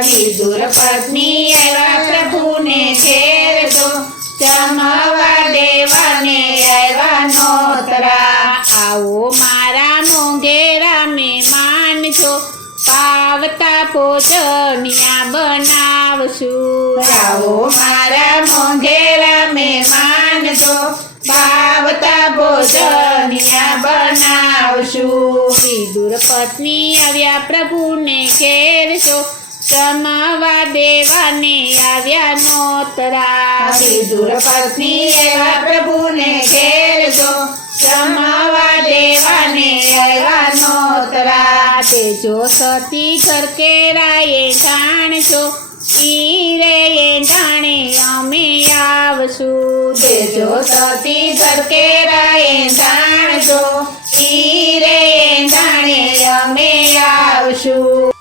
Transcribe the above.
વિદુર પત્ની આવ્યા પ્રભુને ઘેર તો જમવા દેવાને આવ્યા નોતરા આવો મારા મોંઘેરા મહેમાન છો પાવતા ભોજનિયા બનાવશું આવો મારા મોંઘેરા મહેમાન છો પાવતા ભોજનિયા બનાવશું વિદુર પત્ની આવ્યા પ્રભુને ઘેર છો જમવા દેવાને આવ્યા નોતરા વિદુર પત્ની આવ્યા પ્રભુને ઘેર છો જમવા દેવાને આવ્યા નોતરા તેજો સતી ઘર કેરાએ જાણશો ઈરે એ જાણે અમે આવશું તેજો સતી ઘર કેરાએ જાણશો ઈરે એ જાણે અમે આવશું